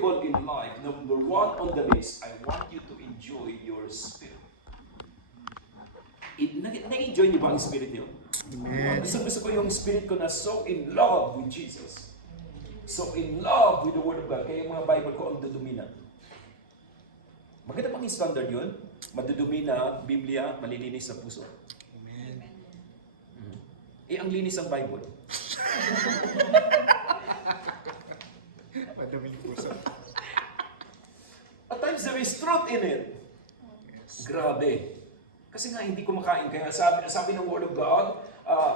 enjoyable in life, number one on the list, I want you to enjoy your spirit. Na-enjoy niyo ba ang spirit niyo? Amen. Gusto ko yung spirit ko na so in love with Jesus. So in love with the Word of God. Kaya yung mga Bible ko ang dudumi na. Maganda pang standard yun. Madudumi na Biblia, malilinis sa puso. Amen. Ang linis ng Bible. Madaming puso. At times there is truth in it. Yes. Grabe. Kasi nga hindi ko makain. Kaya sabi ng Word of God,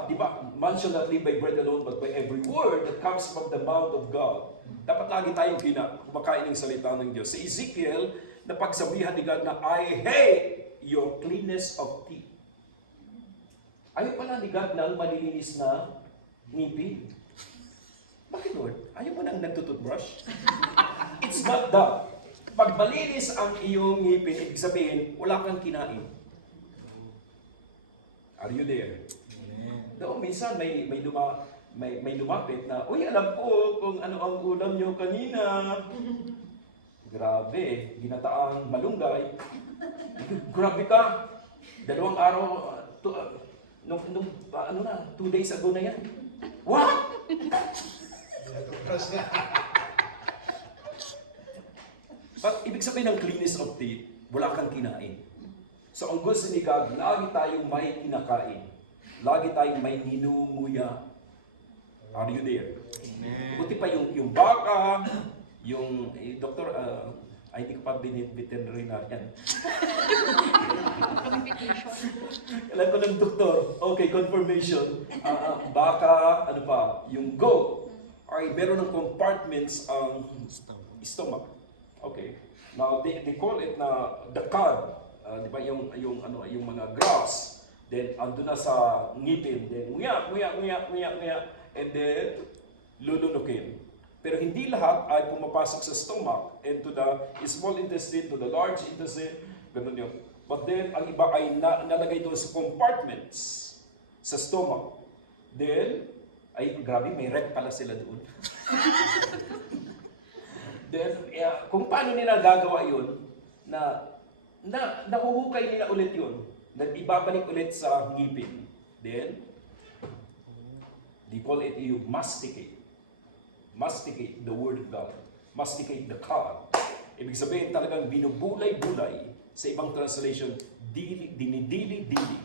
di ba, man shall not live by bread alone, but by every word that comes from the mouth of God. Dapat lagi tayong kumakain ng salita ng Diyos. Si Ezekiel, napagsabihan ni God na, I hate your cleanness of teeth. Ayaw pala ni God ng malilinis na ngipin. Bakit, Lord? Ayaw mo nang nagtututbrush? It's not that. Pag malinis ang iyong ngipin, ibig sabihin, wala kang kinain. Are you there? Doon, minsan may lumapit na, uy, alam ko kung ano ang ulam nyo kanina. Grabe, ginataang malunggay. Grabe ka. 2 araw, 2 days ago na yan. What? But ibig sabihin ng cleanness of teeth, wala kang kinain. So ang gusto ni God, lagi tayong may kinakain. Lagi tayong may ninunguya. Are you there? Amen. Buti pa yung baka, yung doktor, hindi ko pa veterinarian. Kailan ko ng doktor? Okay, confirmation. Baka, ano pa, yung goat. Ay, meron ng compartments ang stomach. Okay. Now, they call it na the cod. Di ba yung mga grass. Then, ando na sa ngipin. Then, nguya, and then, lulunukin. Pero hindi lahat ay pumapasok sa stomach and to the small intestine, to the large intestine. Ganun yun. But then, ang iba ay nalagay doon sa compartments sa stomach. Then, ay grabe, may rep pala sila doon. Then, kung paano nila gagawa yun, nahuhukay nila ulit yun. Ibabalik ulit sa ngipin. Then, they call it you masticate. Masticate the Word of God. Masticate the cod. Ibig sabihin talagang binubulay-bulay. Sa ibang translation, dinidili-dili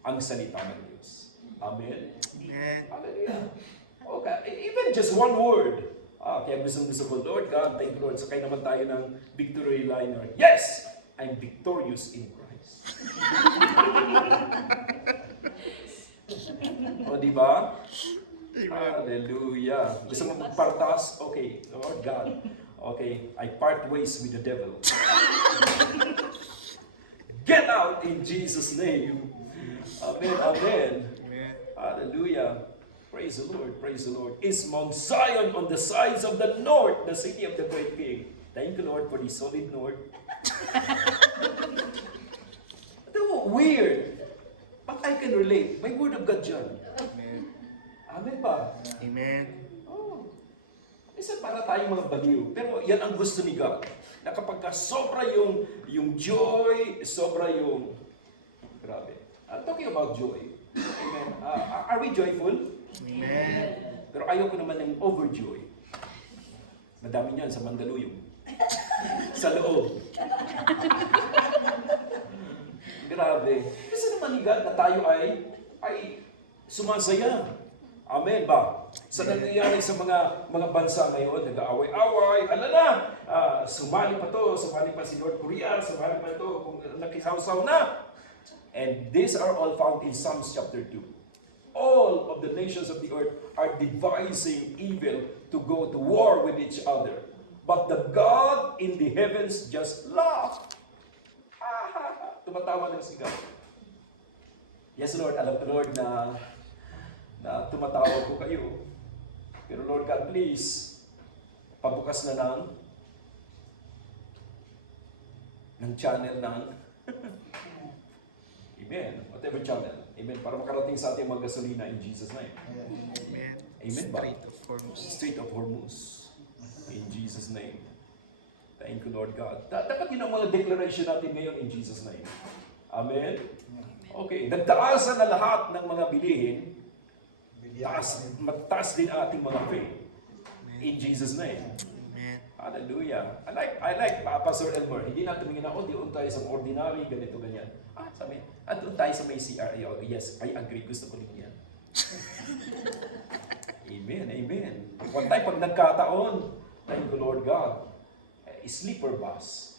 ang salita ng Diyos. Amen? Amen. Hallelujah. Okay, even just one word. Kaya gusto ko, Lord God, thank you Lord. Sakay naman tayo ng victory liner. Yes! I'm victorious in Christ. O, di ba? Hallelujah. Gusto mo magpartas? Okay, Lord God. Okay, I part ways with the devil. Get out in Jesus' name. Amen, amen. Amen. Hallelujah. Praise the Lord, praise the Lord. Is Mount Zion on the sides of the north, the city of the great King. Thank you, Lord, for the solid north. Weird. But I can relate. May Word of God dyan. Amen. Amen ba? Amen. Oh. Isa para tayong mga baliw. Pero yan ang gusto ni God. Na kapag sobra yung joy, sobra yung... Grabe. Talking about joy. Amen. Are we joyful? Amen. Pero ayaw ko naman ng overjoy. Madami niyan sa Mandaluyong. Sa loob. Grabe. Kasi naman ni God na tayo ay sumasaya. Amen ba? Sa nangyayari sa mga bansa ngayon, nag-aaway-away, hala na, sumali pa si North Korea, sumali pa ito, kung nakisaw-saw na. And these are all found in Psalms chapter 2. All of the nations of the earth are devising evil to go to war with each other. But the God in the heavens just laughed. Tumatawa ng sigaw. Yes, Lord, alam ko, Lord, na tumatawag ko kayo. Pero Lord God, please, pabukas na ng channel ng Amen. Whatever channel. Amen. Para makarating sa ating mga gasolina in Jesus' name. Amen. Amen ba? Strait of Hormuz. Strait of Hormuz. In Jesus' name. Thank you, Lord God. Dapat yun ang mga declaration natin ngayon in Jesus' name. Amen? Okay, nagtaasan na lahat ng mga bilihin, mataas din ating mga faith. In Jesus' name. Amen. Hallelujah. I like Pastor Elmer. Hindi na tumingin ako, doon tayo sa ordinary, ganito, ganyan. Sabi, doon tayo sa may CR. Yes, I agree. Gusto ko rin yan. Amen, amen. One time, pag nagkataon, thank you, Lord God, sleeper bus.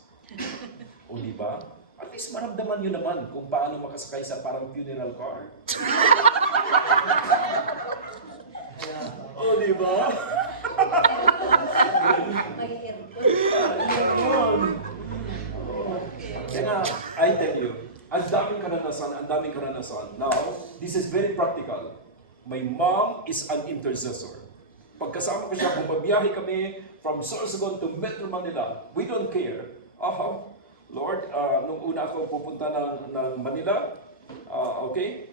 O diba? At least maramdaman nyo naman kung paano makasakay sa parang funeral car. O diba? Kaya nga, I tell you, ang daming karanasan. Now, this is very practical. My mom is an intercessor. Pagkasama ko siya, bumabiyahe kami from Sorsogon to Metro Manila. We don't care. Lord, nung una ako pupunta ng Manila, okay?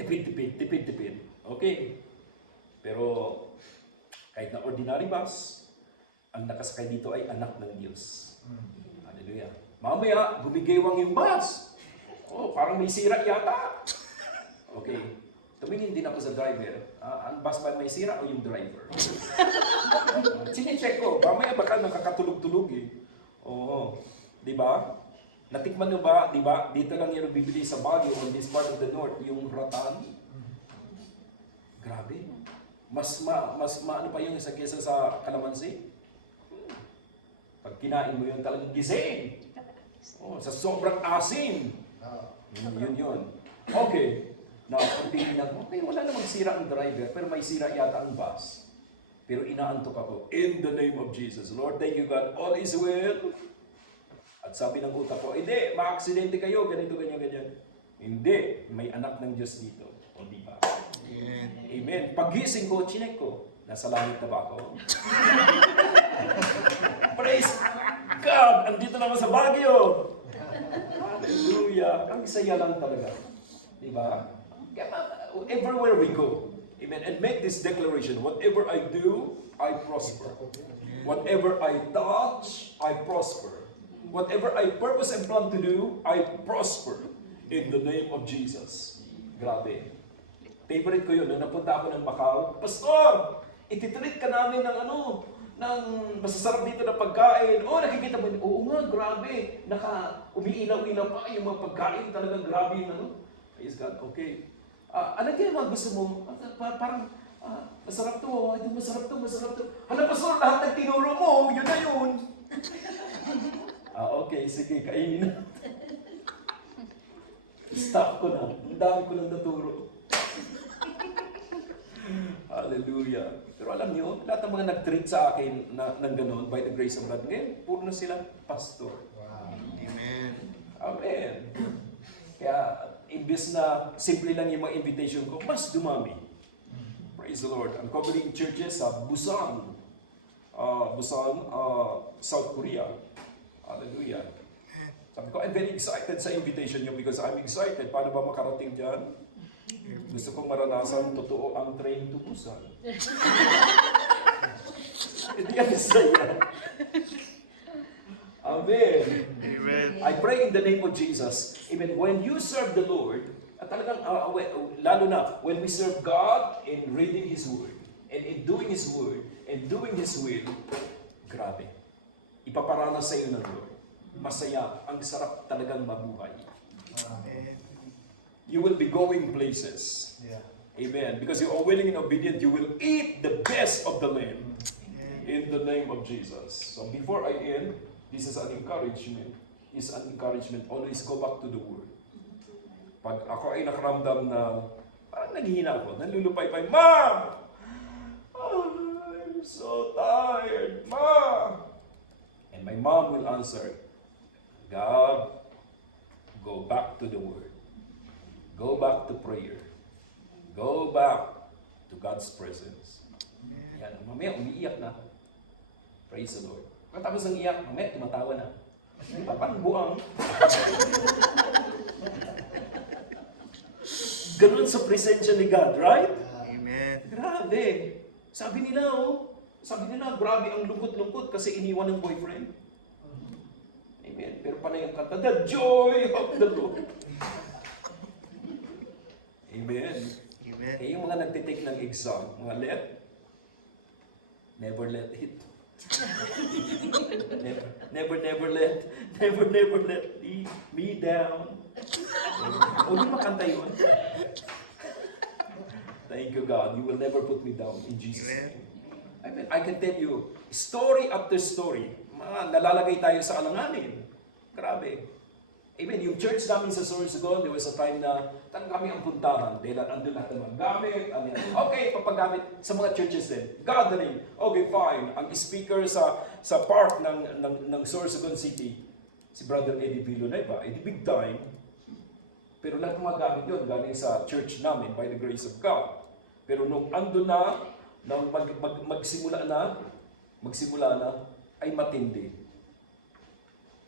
Tipid. Okay? Pero, kahit na ordinary bus, ang nakasakay dito ay anak ng Diyos. Hallelujah. Mamaya, gumigewang yung bus. Parang may sira yata. Okay. Tumingin din ako sa driver. Ang bus ba may sira o yung driver? Sine-check ko. Mamaya baka nakakatulog-tulog eh. Oo. Di ba? Natikman nyo ba? Di ba? Dito lang yung bibili sa Baguio on this part of the north. Yung ratan. Grabe. Mas ano pa yung isa kesa sa kalamansi? Pag kinain mo yun talagang gising. Sa sobrang asin. Yun. Okay. Now, kung tingnan mo, okay, wala namang sira ang driver, pero may sira yata ang bus. Pero inaantok ako, in the name of Jesus. Lord, thank you God, all is well. At sabi ng utak ko, hindi, ma-aksidente kayo, ganito, ganyan. Hindi, may anak ng Diyos dito. O di ba? Amen. Pagising ko, chinek ko, nasa langit na ba ako? Praise God! Andito na ako sa Baguio! Hallelujah! Ang saya lang talaga. Di ba? Everywhere we go, amen, and make this declaration, whatever I do, I prosper. Whatever I touch, I prosper. Whatever I purpose and plan to do, I prosper. In the name of Jesus. Grabe. Favorite ko yun, nung napunta ako ng Macau, Pastor, ititreat ka namin ng ng masasarap dito na pagkain. Nakikita mo, oo nga, grabe. Umiilaw-ilaw pa yung mga pagkain, talagang grabe yung Praise God, okay. Ano kaya mga gusto mo? Parang, masarap to, masarap to. Hala, Pastor, lahat ng tinuro mo, yun na yun. Okay, sige, kainin. Stop ko na. Ang dami ko lang naturo. Hallelujah. Pero alam niyo, lahat ng mga nag-treat sa akin ng gano'n, by the grace of God, ngayon, puro na sila pastor. Wow. Amen. Amen. Kaya, imbes na simple lang yung mga invitation ko, mas dumami. Praise the Lord. I'm covering churches sa Busan, South Korea. Hallelujah. Sabi ko, I'm very excited sa invitation niyo because I'm excited. Paano ba makarating dyan? Gusto kong maranasan totoo ang train to Busan. Hindi ka saya. Amen. Amen. I pray in the name of Jesus. Amen. When you serve the Lord, at talagang, lalo na, when we serve God in reading His Word, and in doing His Word, and doing His will, grabe. Ipaparanas sa iyo ng Lord. Masaya. Ang sarap talagang mabuhay. Amen. You will be going places. Yeah. Amen. Because you are willing and obedient, you will eat the best of the land. In the name of Jesus. So before I end, this is an encouragement. Is an encouragement. Always go back to the Word. Pag ako ay nakaramdam na parang naghihina ako, nalulupay-pay, Ma! I'm so tired, Ma! And my mom will answer, God, go back to the Word. Go back to prayer. Go back to God's presence. Yan. Mamaya umiiyak na. Praise the Lord. Matapos ng iyak, mamaya tumatawa na. Di ba parang buang? Ganun sa presensya ni God, right? Amen. Grabe. Sabi nila, Sabi nila, grabe ang lungkot-lungkot kasi iniwan ng boyfriend. Amen. Pero panay ang kanta, the joy of the Lord. Amen. Amen. Kaya yung mga nagtitake ng exam, mga never let it. never let me down. O di makanta yun. Thank you, God. You will never put me down in Jesus' name. I can tell you, story after story, nalalagay tayo sa alanganin. Grabe. Amen. Yung church namin sa Sorsogon, there was a time na kami ang puntahan. Dahil andun lahat ng mga gamit. Okay, papagamit sa mga churches din. Gathering. Okay, fine. Ang speaker sa park ng Sorsogon City, si Brother Eddie Villanueva, Eddie big time. Pero lahat ng mga gamit yun galing sa church namin by the grace of God. Pero nung andun na, nang magsimula na, ay matindi.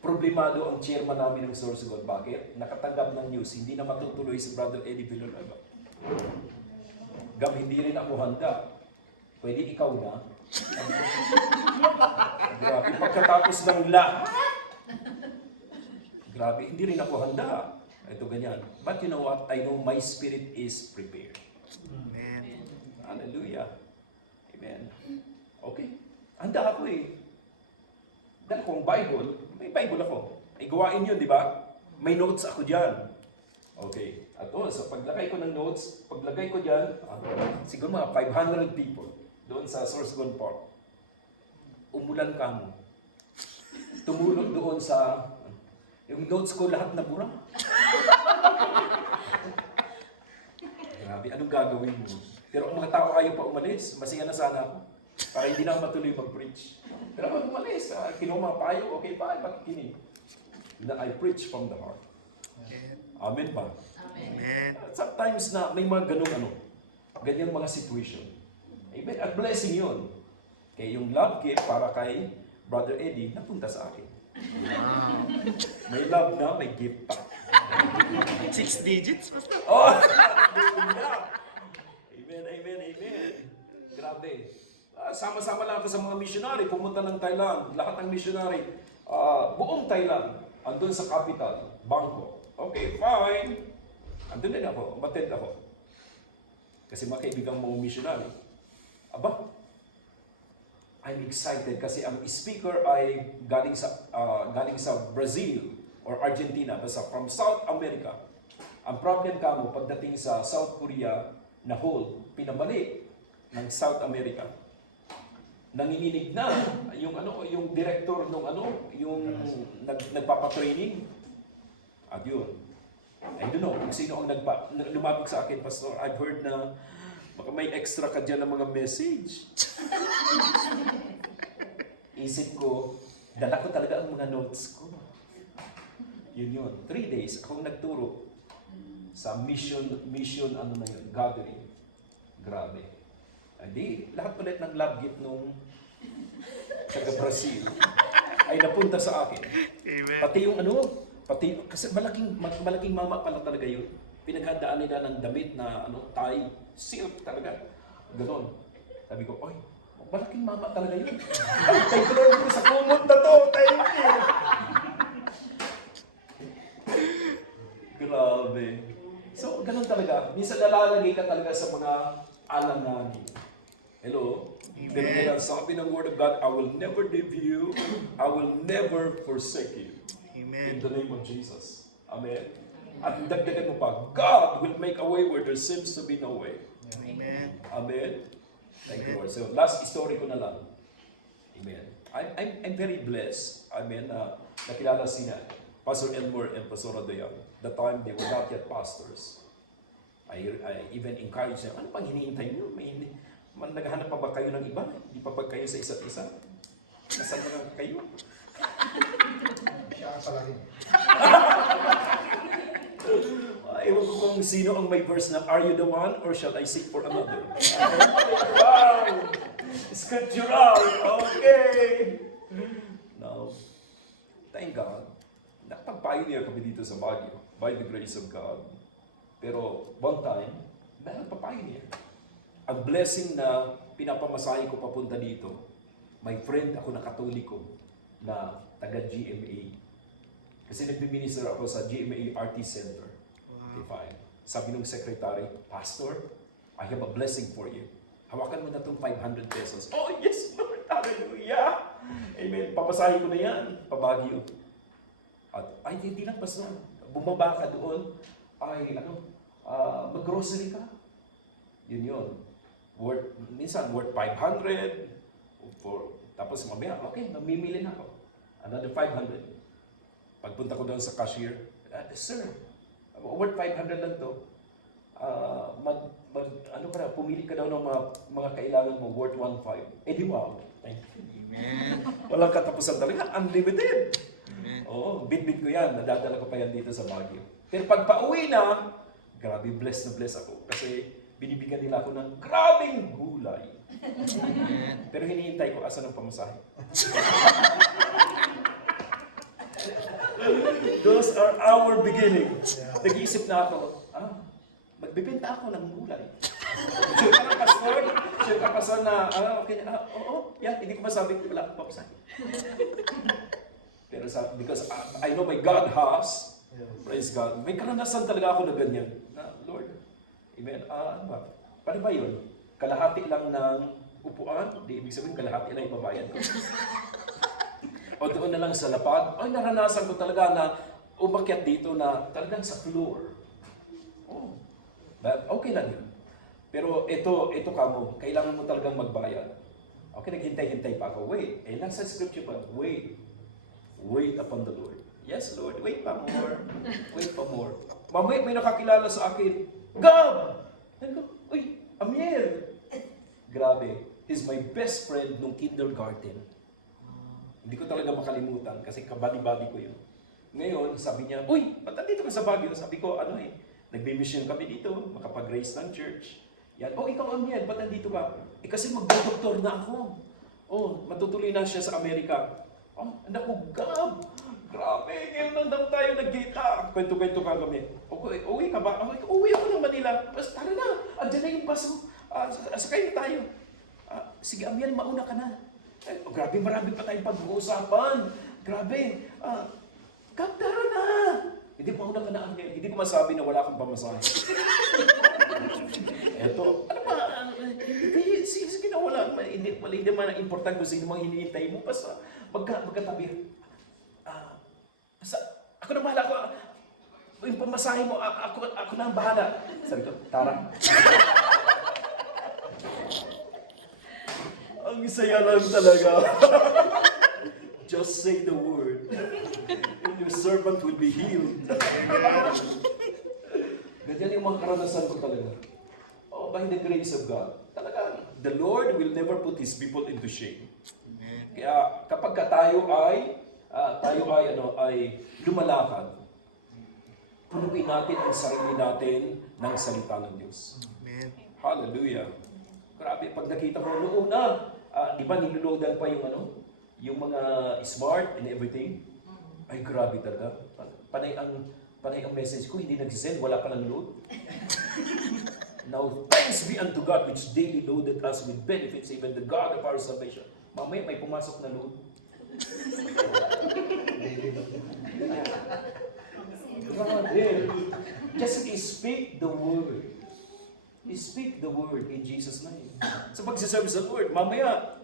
Problemado ang chairman namin ng Sorsogon. Bakit? Nakatanggap ng news, hindi na matutuloy si Brother Eddie Villanueva. Gab, hindi rin ako handa. Pwede ikaw na. Grabe, pagkatapos ng lahat. Grabe, hindi rin ako handa. Ito ganyan. But you know what? I know my spirit is prepared. Amen. Hallelujah. Amen. Okay. Handa ako eh. Dahil kung Bible, may Bible ako. Ay gawain yun, di ba? May notes ako dyan. Okay. At so paglagay ko ng notes, paglagay ko dyan, siguro mga 500 people doon sa Sorsogon Park. Umulan ka mo. Tumulog doon sa, yung notes ko lahat na bura. Grabe, anong gagawin mo? Pero ang mga tao ayaw pa umalis, masaya na sana ako. Para hindi na matuloy mag-preach. Pero pag umalis, kinuha mga payo, okay pa, makikinig. Na I preach from the heart. Amen ba? Amen. Sometimes na may mga ganyan mga situation. Amen. At blessing yun. Kaya yung love gift para kay Brother Eddie, napunta sa akin. Wow. May love na, may gift pa. 6 digits, basta. Oh! Amen. Grabe. Sama-sama lang ako sa mga missionary, pumunta ng Thailand. Lahat ng missionary, buong Thailand, andun sa capital, Bangkok. Okay, fine. Andun din ako, umattend ako. Kasi mga kaibigang mga missionary. Aba, I'm excited kasi ang speaker ay galing sa Brazil or Argentina, basta from South America. Ang problem kamo pagdating sa South Korea na whole, pinabalik ng South America. Nanginginig na yung director yung nagpapa-training. At yun. I don't know kung sino ang lumapit sa akin, Pastor. I've heard na baka may extra ka dyan ng mga message. Isip ko, dala ko talaga ang mga notes ko. Yun. 3 days akong nagturo sa mission gathering. Grabe. Hindi, lahat ulit ng love gift nung taga-Brazil ay napunta sa akin. Amen. Pati kasi malaking mama pala talaga yun. Pinaghandaan nila ng damit na tie, silk talaga. Ganon. Sabi ko, oy, malaking mama talaga yun. Ay, thank you Lord sa kumot na to. Thank you. Grabe. So, ganon talaga. Minsan nalalagay ka talaga sa mga alanganin. Hello? Ganun nila, sabi ng Word of God, I will never leave you. I will never forsake you. Amen. In the name of Jesus. Amen. At dagdagan mo pa, God will make a way where there seems to be no way. Amen. Amen. Thank you, Lord. So, last story ko na lang. Amen. I'm very blessed. Amen. Nakilala sina Pastor Elmer and Pastor Adoyan. The time they were not yet pastors. I even encourage them, ano pang hinihintay niyo? Naghahanap pa ba kayo ng iba? Hindi pa ba kayo sa isa't isa? Nasaan na kayo? Siya pala rin. Ewan ko kung sino ang may verse na, are you the one or shall I seek for another? Wow! Scriptural! Okay! Now, thank God, nakapag-pioneer kami dito sa Baguio by the grace of God. Pero one time, meron pa pioneer. Ang blessing na pinapamasahe ko papunta dito, my friend ako na Katoliko na taga GMA. Kasi nagbi-minister ako sa GMA RT Center. Okay, fine. Sabi ng secretary, Pastor, I have a blessing for you. Hawakan mo na itong 500 pesos. Oh, yes, Lord. Hallelujah. Amen. Papasahin ko na yan. Pabagyo. At, ay, hindi lang basta. Bumaba ka doon. Ay, mag-grocery ka. Yun. Minsan, worth 500. Tapos mamaya, okay, mamimili na ako. Another 500. Pagpunta ko doon sa cashier, sir, worth 500 lang to. Pumili ka daw ng mga kailangan mo, worth 1.5. Eh di wow. Amen. Walang katapusan talaga, unlimited. Amen. Oo, bit-bit ko yan, nadadala ko pa yan dito sa Baguio. Pero pag pauwi na, grabe, blessed na blessed ako. Kasi binibigyan nila ako ng grabing gulay. Pero hinihintay ko, asa ng pamasahe. Those are our beginnings. Nag-iisip na ako, magbibenta ako ng gulay. Sure ka na, Pastor? Sure ka, Pastor, na, okay, oo, hindi ko masabi, wala akong pamasahe. Pero because I know my God has, praise God, may karanasan talaga ako na ganyan. Na, Lord, amen, ano ba? Paano ba yun? Kalahati lang ng upuan, di ibig sabihin kalahati lang ibabayad ko. O doon na lang sa lapad, ay naranasan ko talaga na umakyat dito na talagang sa floor. Oh, but okay lang yun. Pero ito kamo, kailangan mo talagang magbayad. Okay, naghintay-hintay pa ako. Wait, nasa scripture pa, wait upon the Lord. Yes, Lord, wait pa more. Wait pa more. Mamaya may nakakilala sa akin, Gab! Uy, Amiel! Grabe, he's my best friend nung kindergarten. Hindi ko talaga makalimutan kasi kabali-bali ko yun. Ngayon, sabi niya, uy, ba't nandito ka sa Baguio? Sabi ko, nagbe-mission kami dito, makapag-raise ng church. Yan, ikaw Amiel, ba't nandito ka? Kasi magdo-doktor na ako. Matutuloy na siya sa Amerika. Naku, Gab! Grabe, ngayon lang daw tayo nagkita. Kwento-kwento ka kami. Uwi ka ba? Uwi ako ng Manila. Basta tara na, andyan na yung baso. Sakay na tayo. Sige, Amiel, mauna ka na. Grabe, marami pa tayong pag-uusapan. Grabe. Gab, tara na. Hindi, mauna ka na, Amiel. Hindi ko masabi na wala akong pamasahe. Eto, ano ba? Sige na, wala. Hindi man important kung sino mga hinihintay mo. Basta, magkatabi. Basta, ako na bahala ko. Yung pamasahe mo, ako na ang bahala. Sabi ko, tara. Ang saya lang talaga. Just say the word. And your servant will be healed. Ganyan yung mga karanasan ko talaga. By the grace of God. Talaga, the Lord will never put His people into shame. Amen. Kaya kapag tayo ay lumalakad, punuin natin ang sarili natin ng salita ng Diyos. Amen. Hallelujah. Grabe, pag nakita ko noon na, di ba niluloadan pa yung mga smart and everything? Ay, grabe talaga. Panay ang message ko, hindi nag-send, wala pa lang load. Now, thanks be unto God which daily loaded us with benefits, even the God of our salvation. Mamaya may pumasok na load. Just speak the word. Speak the word in Jesus' name. Sa pagsiserve sa word, mamaya,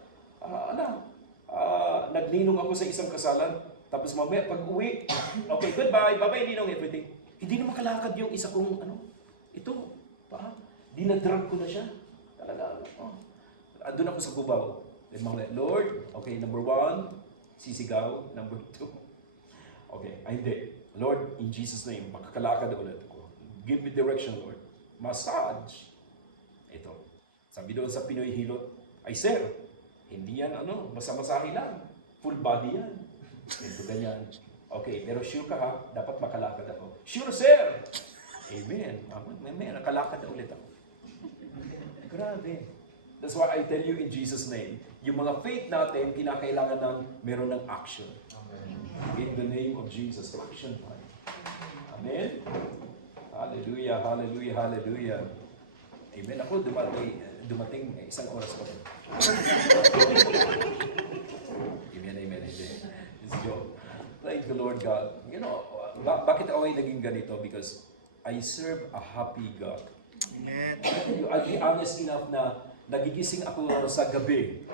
nagninong ako sa isang kasalan, tapos mamaya pag uwi, okay, goodbye, bye-bye, ninong, everything. Hindi na makalakad yung isa kong, dinadrag ko na siya. Talaga, Andun ako sa Cubao. Lord, okay, number 1, sisigaw. Number 2, okay, hindi. Lord, in Jesus' name, makakalakad ulit ako. Give me direction, Lord. Massage. Ito. Sabi doon sa Pinoy Hilot, ay sir, hindi yan basta-masahe lang. Full body yan. Ito ganyan. Okay, pero sure ka ha, dapat makalakad ako. Sure, sir! Amen. Amen. Nakalakad na ulit ako. Grabe. That's why I tell you in Jesus' name, yung mga faith natin, kinakailangan ng meron ng action. In the name of Jesus, action time. Amen? Hallelujah, hallelujah, hallelujah. Amen. Ako, dumating, isang oras pa rin. Amen, amen, amen. Let's go. Thank the Lord God. You know, bakit ako ay naging ganito? Because I serve a happy God. Amen. I'll be honest enough na nagigising ako sa gabi